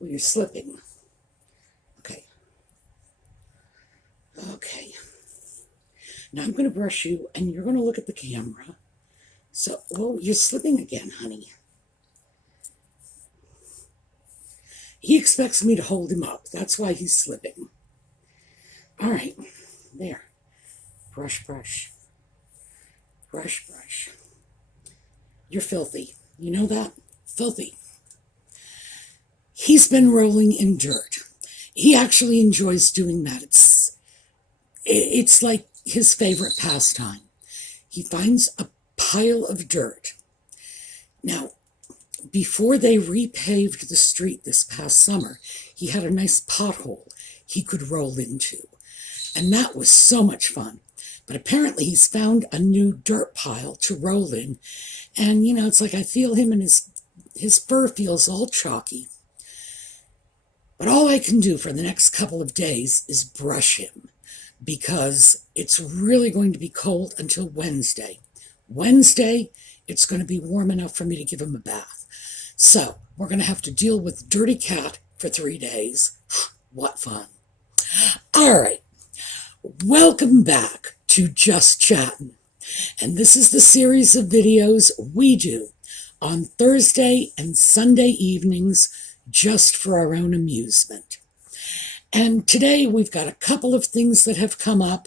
Well, you're slipping. Okay. Okay. Now I'm going to brush you, and you're going to look at the camera. So, oh, you're slipping again, honey. He expects me to hold him up. That's why he's slipping. All right. There. Brush, brush. Brush, brush. You're filthy. You know that? Filthy. He's been rolling in dirt. He actually enjoys doing that. It's like his favorite pastime. He finds a pile of dirt. Now, before they repaved the street this past summer, he had a nice pothole he could roll into. And that was so much fun. But apparently he's found a new dirt pile to roll in. And, it's like I feel him and his fur feels all chalky. But all I can do for the next couple of days is brush him, because it's really going to be cold until Wednesday. Wednesday, it's going to be warm enough for me to give him a bath. So we're going to have to deal with Dirty Cat for 3 days. What fun. All right. Welcome back to Just Chattin'. And this is the series of videos we do on Thursday and Sunday evenings just for our own amusement. And today we've got a couple of things that have come up,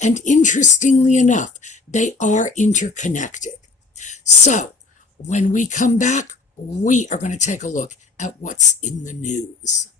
and interestingly enough, they are interconnected. So when we come back, we are going to take a look at what's in the news.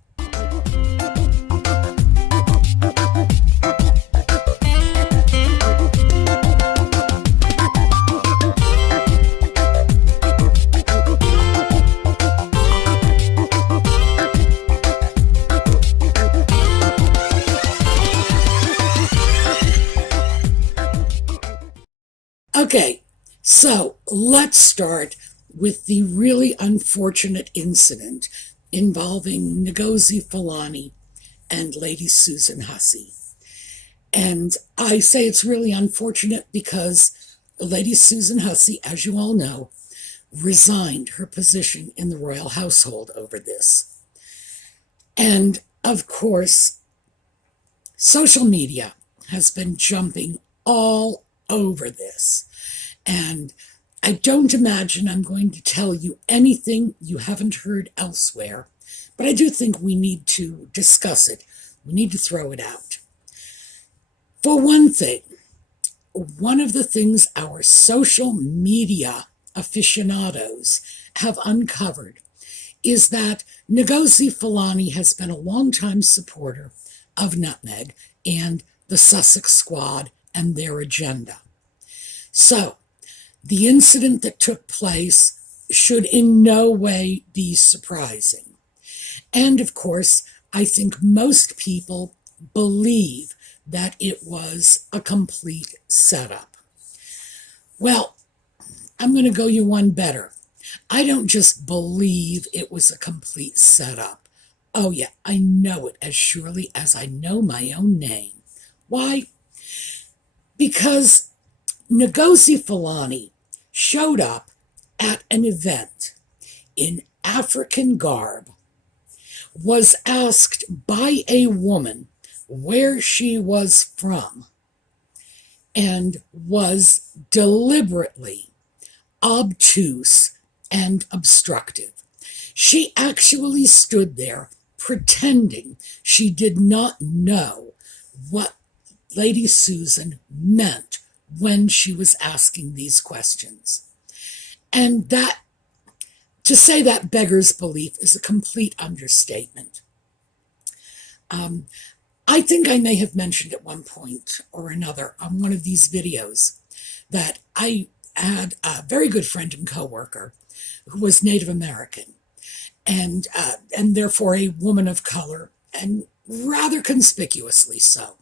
Okay, so let's start with the really unfortunate incident involving Ngozi Fulani and Lady Susan Hussey. And I say it's really unfortunate because Lady Susan Hussey, as you all know, resigned her position in the royal household over this. And of course, social media has been jumping all over this. And I don't imagine I'm going to tell you anything you haven't heard elsewhere, but I do think we need to discuss it. We need to throw it out. For one thing, one of the things our social media aficionados have uncovered is that Ngozi Fulani has been a longtime supporter of Nutmeg and the Sussex Squad and their agenda. So, the incident that took place should in no way be surprising. And of course, I think most people believe that it was a complete setup. Well, I'm going to go you one better. I don't just believe it was a complete setup. Oh yeah, I know it as surely as I know my own name. Why? Because Ngozi Fulani showed up at an event in African garb, was asked by a woman where she was from, and was deliberately obtuse and obstructive. She actually stood there pretending she did not know what Lady Susan meant when she was asking these questions. And that, to say that beggars belief, is a complete understatement. I think I may have mentioned at one point or another on one of these videos that I had a very good friend and coworker who was Native American and therefore a woman of color, and rather conspicuously so.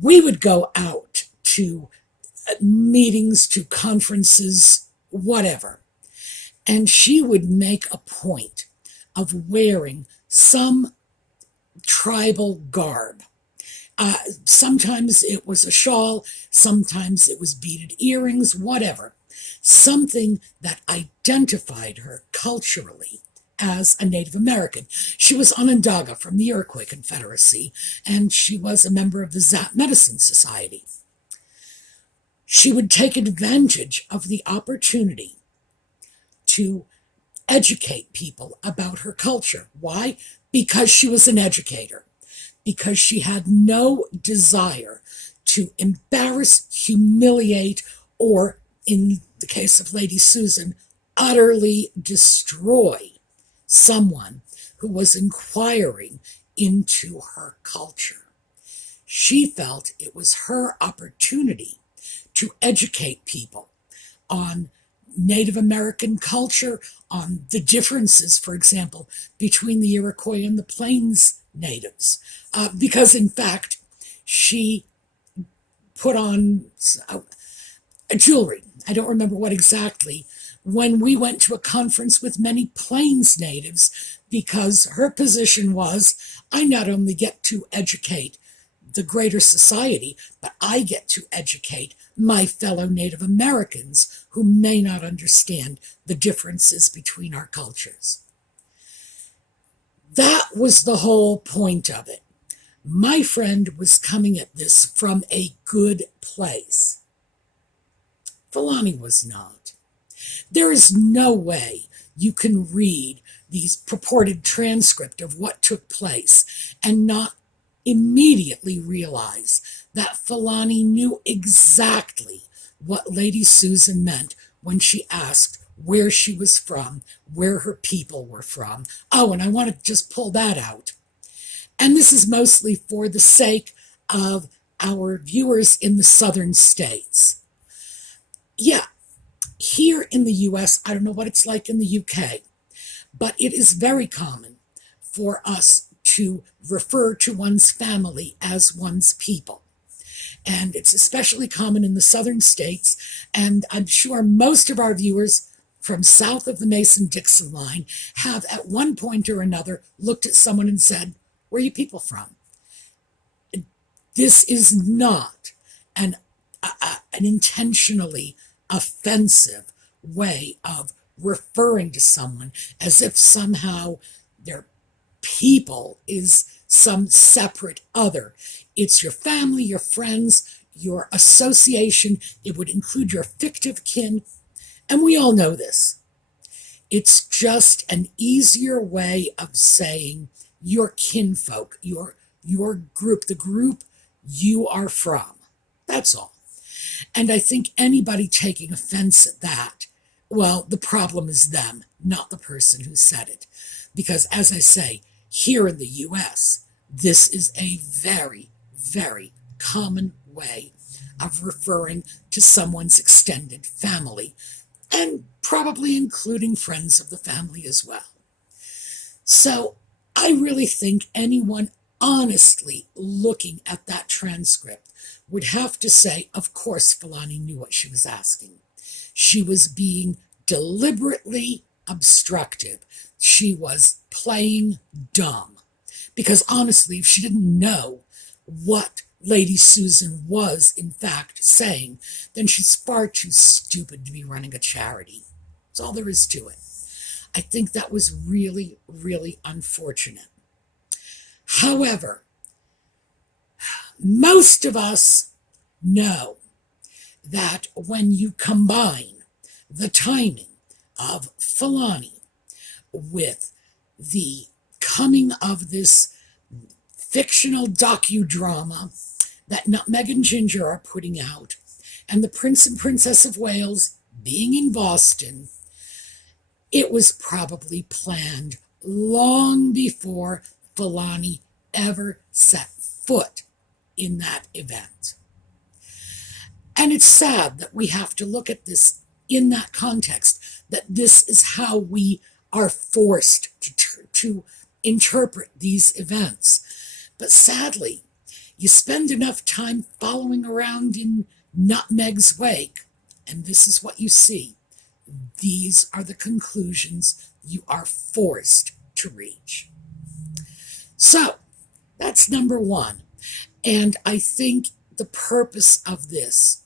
We would go out to meetings, to conferences, whatever, and she would make a point of wearing some tribal garb. Sometimes it was a shawl, sometimes it was beaded earrings, whatever. Something that identified her culturally as a Native American. She was Onondaga from the Iroquois Confederacy, and she was a member of the Zap Medicine Society. She would take advantage of the opportunity to educate people about her culture. Why? Because she was an educator, because she had no desire to embarrass, humiliate, or, in the case of Lady Susan, utterly destroy someone who was inquiring into her culture. She felt it was her opportunity to educate people on Native American culture, on the differences, for example, between the Iroquois and the Plains natives. Because, in fact, she put on jewelry. I don't remember what exactly, when we went to a conference with many Plains natives, because her position was, I not only get to educate the greater society, but I get to educate my fellow Native Americans who may not understand the differences between our cultures. That was the whole point of it. My friend was coming at this from a good place. Filani was not. There is no way you can read these purported transcript of what took place and not immediately realize that Filani knew exactly what Lady Susan meant when she asked where she was from, where her people were from. Oh, and I want to just pull that out. And this is mostly for the sake of our viewers in the southern states. Yeah, here in the US, I don't know what it's like in the UK, but it is very common for us to refer to one's family as one's people. And it's especially common in the southern states, and I'm sure most of our viewers from south of the Mason-Dixon line have at one point or another looked at someone and said, where are you people from? This is not an intentionally offensive way of referring to someone as if somehow their people is some separate other. It's your family, your friends, your association. It would include your fictive kin, and we all know this. It's just an easier way of saying your kinfolk, your group, the group you are from. That's all. And I think anybody taking offense at that, well, the problem is them, not the person who said it. Because, as I say, here in the US, this is a very, very common way of referring to someone's extended family, and probably including friends of the family as well. So I really think anyone honestly looking at that transcript would have to say, of course, Filani knew what she was asking. She was being deliberately obstructive. She was playing dumb. Because honestly, if she didn't know what Lady Susan was, in fact, saying, then she's far too stupid to be running a charity. That's all there is to it. I think that was really, really unfortunate. However, most of us know that when you combine the timing of Filani with the coming of this fictional docudrama that Nutmeg and Ginger are putting out, and the Prince and Princess of Wales being in Boston, it was probably planned long before Filani ever set foot in that event. And it's sad that we have to look at this in that context, that this is how we are forced to interpret these events. But sadly, you spend enough time following around in Nutmeg's wake, and this is what you see. These are the conclusions you are forced to reach. So, that's number one. And I think the purpose of this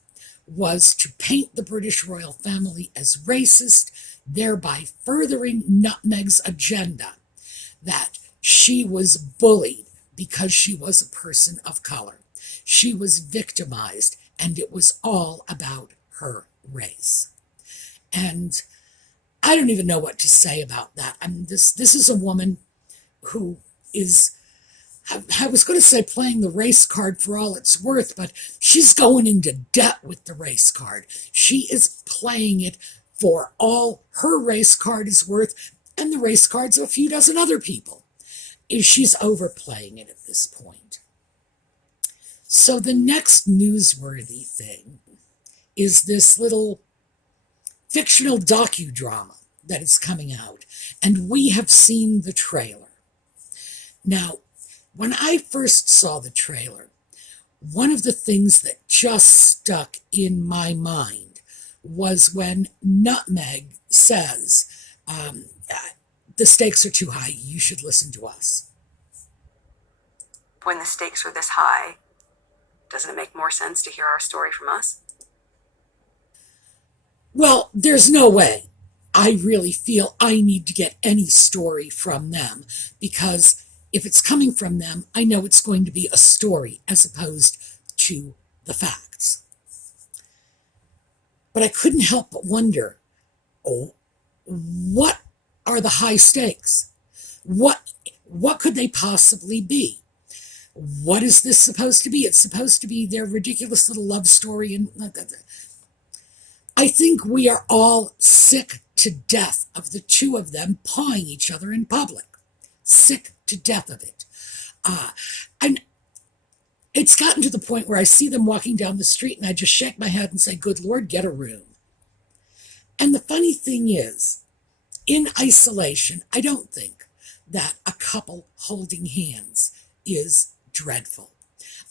was to paint the British royal family as racist, thereby furthering Nutmeg's agenda that she was bullied because she was a person of color. She was victimized, and it was all about her race. And I don't even know what to say about that. I mean, this is a woman who is, I was going to say playing the race card for all it's worth, but she's going into debt with the race card. She is playing it for all her race card is worth and the race cards of a few dozen other people. She's overplaying it at this point. So the next newsworthy thing is this little fictional docudrama that is coming out, and we have seen the trailer. Now, when I first saw the trailer, one of the things that just stuck in my mind was when Nutmeg says, the stakes are too high, you should listen to us. When the stakes are this high, doesn't it make more sense to hear our story from us? Well, there's no way I really feel I need to get any story from them, because if it's coming from them, I know it's going to be a story as opposed to the facts. But I couldn't help but wonder, oh, what are the high stakes? What could they possibly be? What is this supposed to be? It's supposed to be their ridiculous little love story, and I think we are all sick to death of the two of them pawing each other in public. Sick to death of it. And it's gotten to the point where I see them walking down the street and I just shake my head and say, good Lord, get a room. And the funny thing is, in isolation, I don't think that a couple holding hands is dreadful.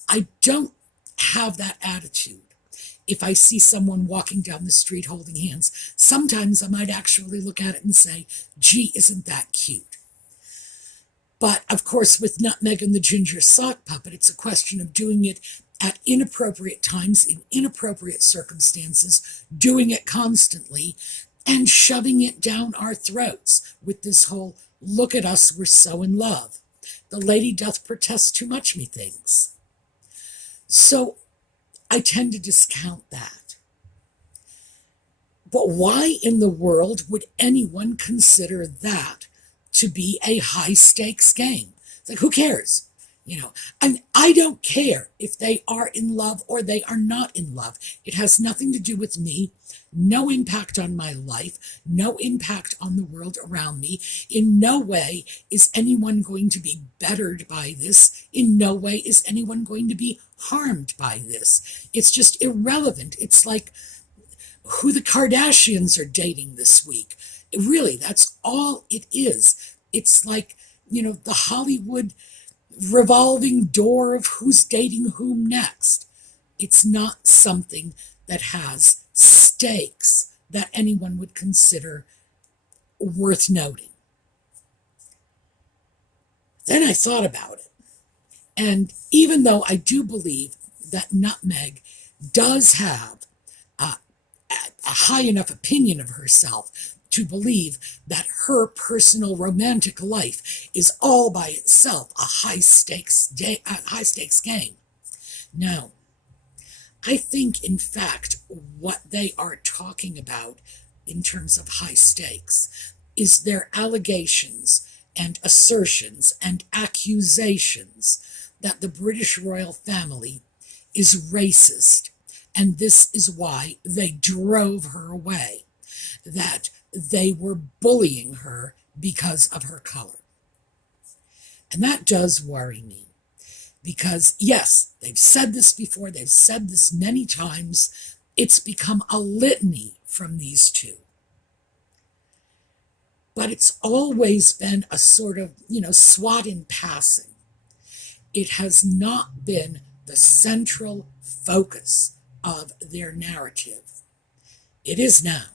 I don't have that attitude. If I see someone walking down the street holding hands, sometimes I might actually look at it and say, gee, isn't that cute? But, of course, with Nutmeg and the Ginger Sock Puppet, it's a question of doing it at inappropriate times, in inappropriate circumstances, doing it constantly, and shoving it down our throats with this whole, look at us, we're so in love. The lady doth protest too much, methinks. So I tend to discount that. But why in the world would anyone consider that to be a high-stakes game? It's like, who cares? And I don't care if they are in love or they are not in love. It has nothing to do with me, no impact on my life, no impact on the world around me. In no way is anyone going to be bettered by this. In no way is anyone going to be harmed by this. It's just irrelevant. It's like who the Kardashians are dating this week. Really, that's all it is. It's like, the Hollywood revolving door of who's dating whom next. It's not something that has stakes that anyone would consider worth noting. Then I thought about it. And even though I do believe that Nutmeg does have a high enough opinion of herself to believe that her personal romantic life is all by itself a high stakes game. No, I think, in fact, what they are talking about in terms of high stakes is their allegations and assertions and accusations that the British royal family is racist, and this is why they drove her away, that they were bullying her because of her color. And that does worry me, because yes, they've said this before, they've said this many times, it's become a litany from these two. But it's always been a sort of, swat in passing. It has not been the central focus of their narrative. It is now.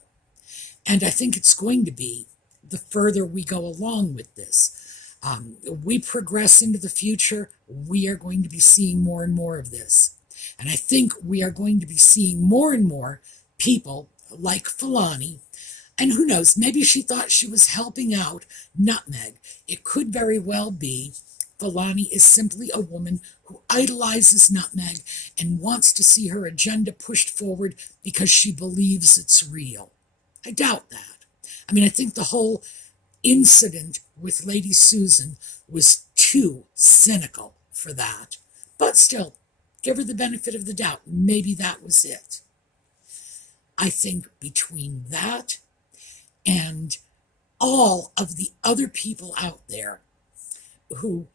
And I think it's going to be the further we go along with this. We progress into the future, we are going to be seeing more and more of this. And I think we are going to be seeing more and more people like Fulani And who knows, maybe she thought she was helping out Nutmeg. It could very well be Filani is simply a woman who idolizes Nutmeg and wants to see her agenda pushed forward because she believes it's real. I doubt that. I mean, I think the whole incident with Lady Susan was too cynical for that. But still, give her the benefit of the doubt. Maybe that was it. I think between that and all of the other people out there who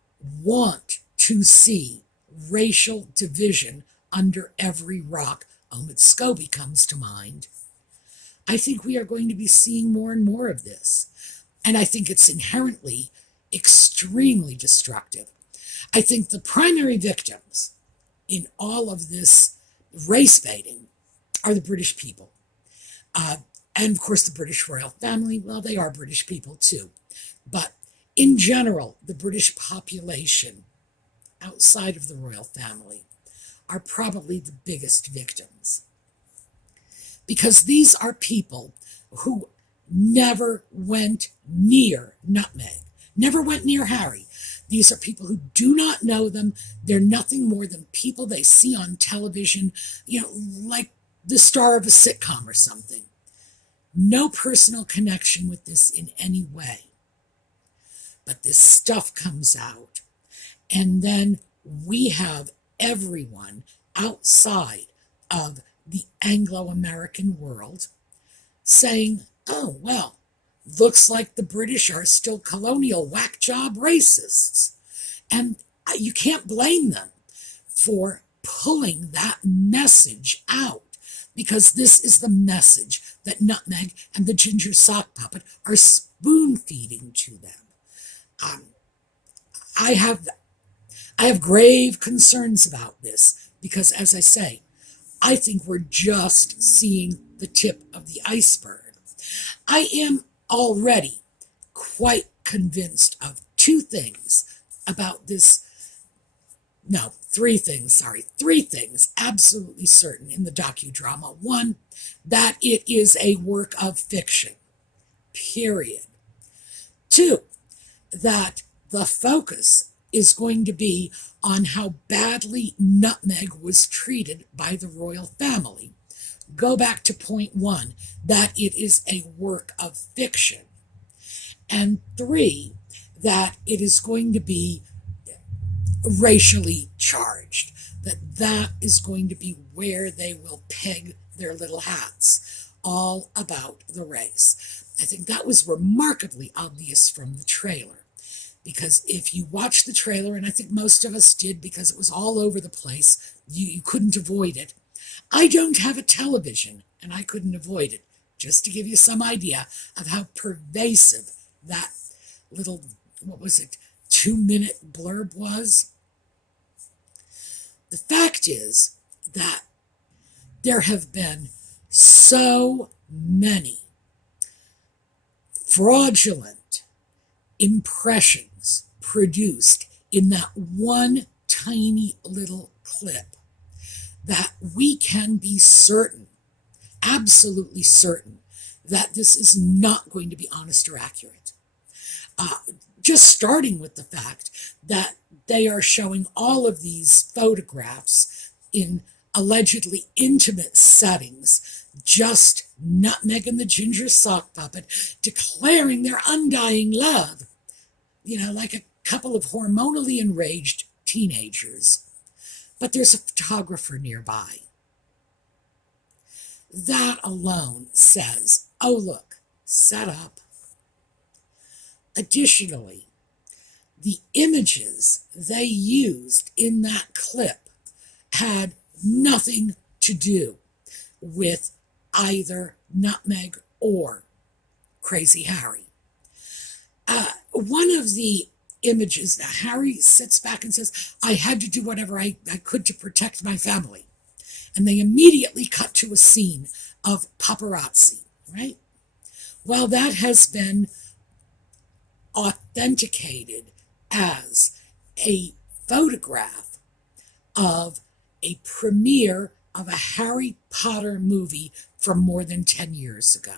want to see racial division under every rock, Omid Scobie comes to mind, I think we are going to be seeing more and more of this. And I think it's inherently extremely destructive. I think the primary victims in all of this race baiting are the British people. And of course, the British royal family, well, they are British people too. But in general, the British population outside of the royal family are probably the biggest victims. Because these are people who never went near Nutmeg, never went near Harry. These are people who do not know them. They're nothing more than people they see on television, like the star of a sitcom or something. No personal connection with this in any way. But this stuff comes out, and then we have everyone outside of the Anglo-American world saying, oh, well, looks like the British are still colonial whack job racists. And you can't blame them for pulling that message out, because this is the message that Nutmeg and the Ginger Sock Puppet are spoon feeding to them. I have grave concerns about this because, as I say, I think we're just seeing the tip of the iceberg. I am already quite convinced of three things absolutely certain in the docudrama. One, that it is a work of fiction, period. Two, that the focus is going to be on how badly Nutmeg was treated by the royal family. Go back to point one, that it is a work of fiction. And three, that it is going to be racially charged, that is going to be where they will peg their little hats, all about the race. I think that was remarkably obvious from the trailer, because if you watch the trailer, and I think most of us did because it was all over the place, you couldn't avoid it. I don't have a television, and I couldn't avoid it, just to give you some idea of how pervasive that little, 2-minute blurb was. The fact is that there have been so many fraudulent impressions produced in that one tiny little clip that we can be certain, absolutely certain, that this is not going to be honest or accurate. Just starting with the fact that they are showing all of these photographs in allegedly intimate settings, just Nutmeg and the Ginger Sock Puppet declaring their undying love, like a couple of hormonally enraged teenagers. But there's a photographer nearby. That alone says, oh, look, set up. Additionally, the images they used in that clip had nothing to do with either Nutmeg or Crazy Harry. One of the images that Harry sits back and says, I had to do whatever I could to protect my family. And they immediately cut to a scene of paparazzi, right? Well, that has been authenticated as a photograph of a premiere of a Harry Potter movie from more than 10 years ago.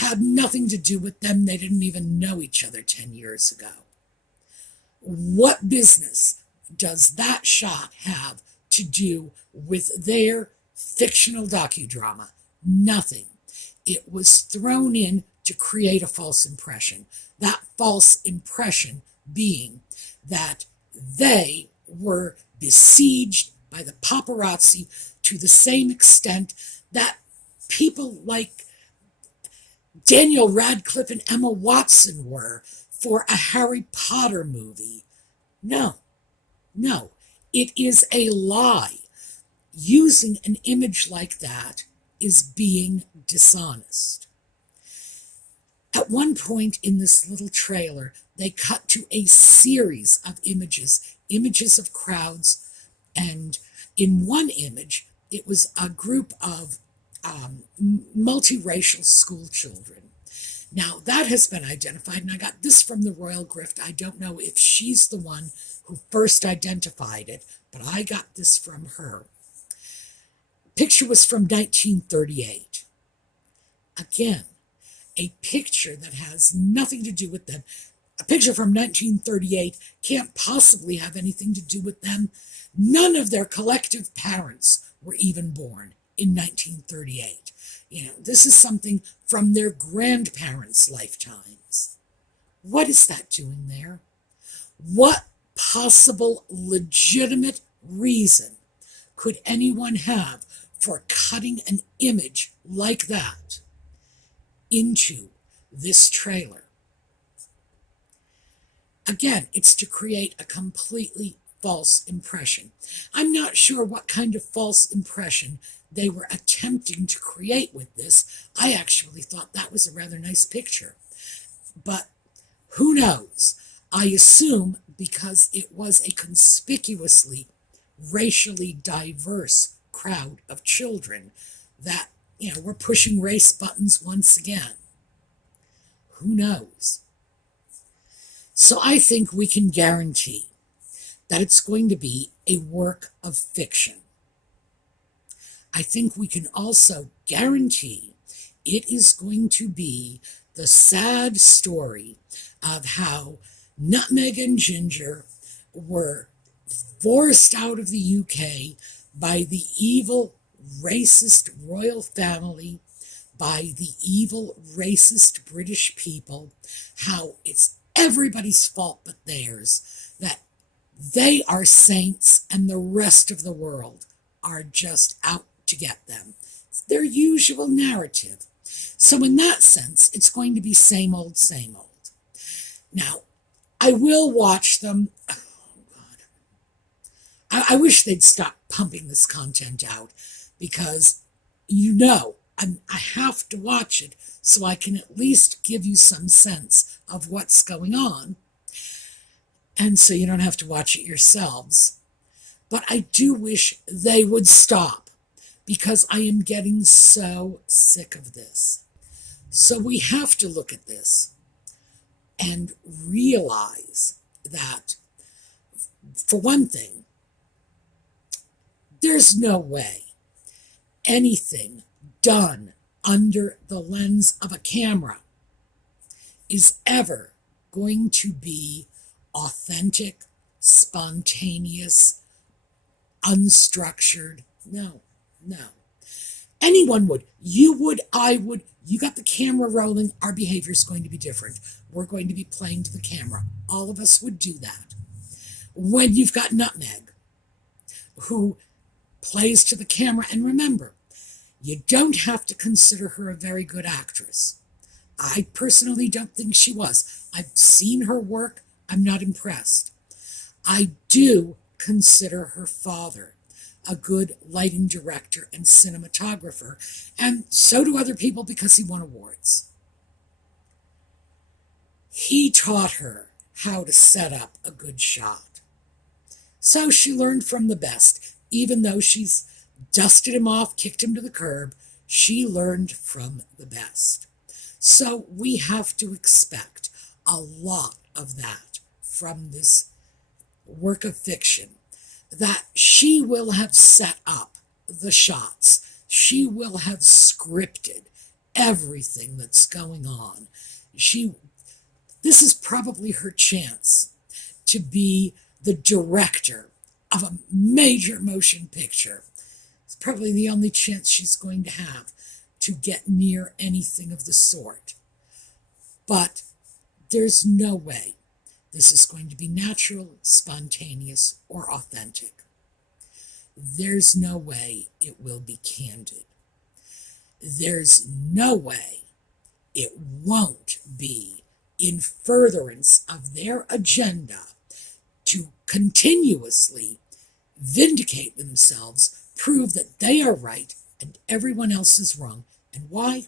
had nothing to do with them. They didn't even know each other 10 years ago. What business does that shot have to do with their fictional docudrama? Nothing. It was thrown in to create a false impression. That false impression being that they were besieged by the paparazzi to the same extent that people like Daniel Radcliffe and Emma Watson were for a Harry Potter movie. No, no, it is a lie. Using an image like that is being dishonest. At one point in this little trailer, they cut to a series of images of crowds, and in one image, it was a group of multiracial school children. Now, that has been identified, and I got this from the Royal Grift. I don't know if she's the one who first identified it, but I got this from her. Picture was from 1938. Again, a picture that has nothing to do with them. A picture from 1938 can't possibly have anything to do with them. None of their collective parents were even born in 1938. This is something from their grandparents' lifetimes. What is that doing there? What possible legitimate reason could anyone have for cutting an image like that into this trailer? Again, it's to create a completely false impression. I'm not sure what kind of false impression they were attempting to create with this. I actually thought that was a rather nice picture. But who knows? I assume because it was a conspicuously racially diverse crowd of children that, we're pushing race buttons once again. Who knows? So I think we can guarantee that it's going to be a work of fiction. I think we can also guarantee it is going to be the sad story of how Nutmeg and Ginger were forced out of the UK by the evil, racist royal family, by the evil, racist British people, how it's everybody's fault but theirs, that they are saints and the rest of the world are just out to get them. It's their usual narrative. So in that sense, it's going to be same old, same old. Now, I will watch them. Oh, God. I wish they'd stop pumping this content out because, I have to watch it so I can at least give you some sense of what's going on. And so you don't have to watch it yourselves. But I do wish they would stop because I am getting so sick of this. So we have to look at this and realize that, for one thing, there's no way anything done under the lens of a camera is ever going to be authentic, spontaneous, unstructured. No. Anyone would. You would, I would. You got the camera rolling, our behavior is going to be different. We're going to be playing to the camera. All of us would do that. When you've got Nutmeg, who plays to the camera, and remember, you don't have to consider her a very good actress. I personally don't think she was. I've seen her work. I'm not impressed. I do consider her father a good lighting director and cinematographer, and so do other people because he won awards. He taught her how to set up a good shot. So she learned from the best. Even though she's dusted him off, kicked him to the curb, she learned from the best. So we have to expect a lot of that from this work of fiction, that she will have set up the shots. She will have scripted everything that's going on. This is probably her chance to be the director of a major motion picture. It's probably the only chance she's going to have to get near anything of the sort. But there's no way this is going to be natural, spontaneous, or authentic. There's no way it will be candid. There's no way it won't be in furtherance of their agenda to continuously vindicate themselves, prove that they are right and everyone else is wrong. And why?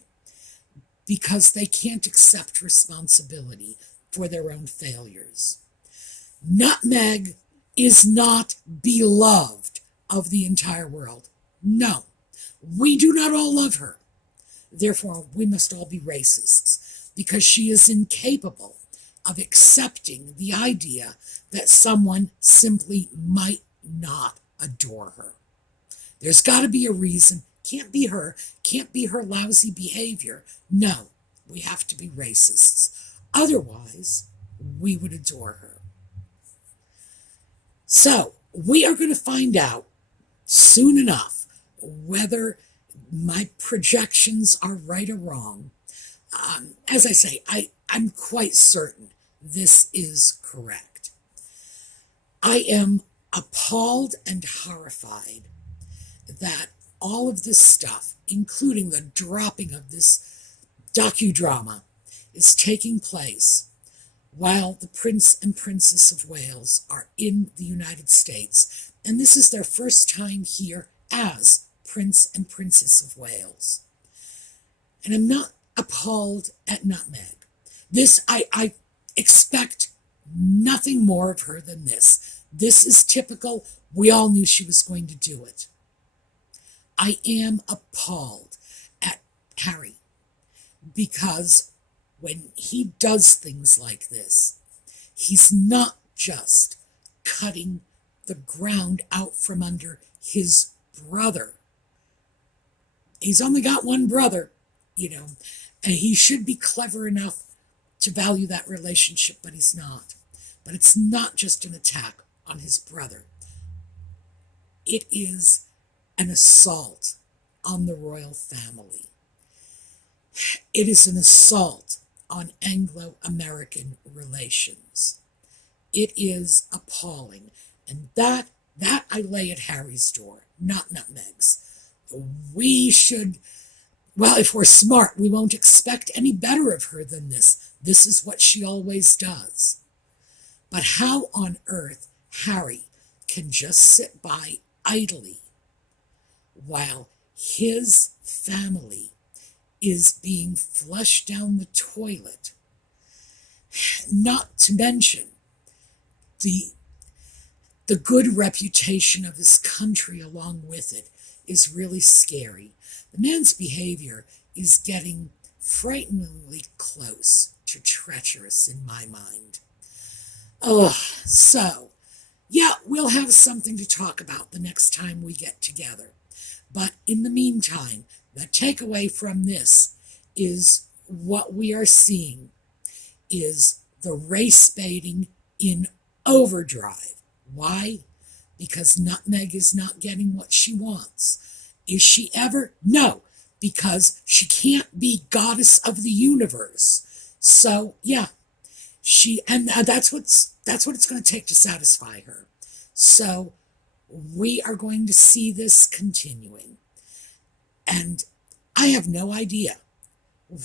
Because they can't accept responsibility for their own failures. Nutmeg is not beloved of the entire world. No, we do not all love her. Therefore, we must all be racists, because she is incapable of accepting the idea that someone simply might not adore her. There's got to be a reason. Can't be her lousy behavior. No, we have to be racists. Otherwise, we would adore her. So, we are going to find out soon enough whether my projections are right or wrong. As I say, I'm quite certain this is correct. I am appalled and horrified that all of this stuff, including the dropping of this docudrama, is taking place while the Prince and Princess of Wales are in the United States. And this is their first time here as Prince and Princess of Wales. And I'm not appalled at Nutmeg. I expect nothing more of her than this. This is typical. We all knew she was going to do it. I am appalled at Harry, because when he does things like this, he's not just cutting the ground out from under his brother. He's only got one brother, and he should be clever enough to value that relationship, but he's not. But it's not just an attack on his brother. It is an assault on the royal family. It is an assault on Anglo-American relations. It is appalling. And that I lay at Harry's door, not Nutmeg's. We should, well, if we're smart, we won't expect any better of her than this. This is what she always does. But how on earth Harry can just sit by idly while his family is being flushed down the toilet, not to mention the good reputation of his country along with it, is really scary. The man's behavior is getting frighteningly close to treacherous in my mind. So, yeah, we'll have something to talk about the next time we get together. But in the meantime, the takeaway from this is what we are seeing is the race baiting in overdrive. Why? Because Nutmeg is not getting what she wants. Is she ever? No, because she can't be goddess of the universe. So, yeah, that's what it's going to take to satisfy her. So, we are going to see this continuing. And I have no idea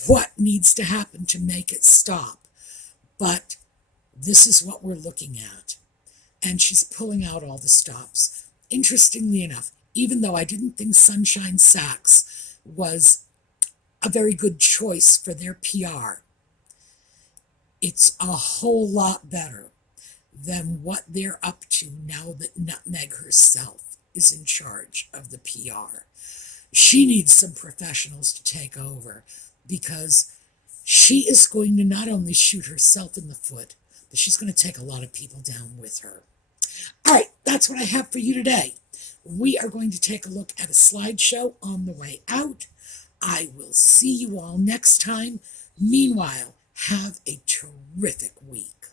what needs to happen to make it stop. But this is what we're looking at. And she's pulling out all the stops. Interestingly enough, even though I didn't think Sunshine Sachs was a very good choice for their PR, it's a whole lot better than what they're up to now that Nutmeg herself is in charge of the PR. She needs some professionals to take over, because she is going to not only shoot herself in the foot, but she's going to take a lot of people down with her. All right, that's what I have for you today. We are going to take a look at a slideshow on the way out. I will see you all next time. Meanwhile, have a terrific week.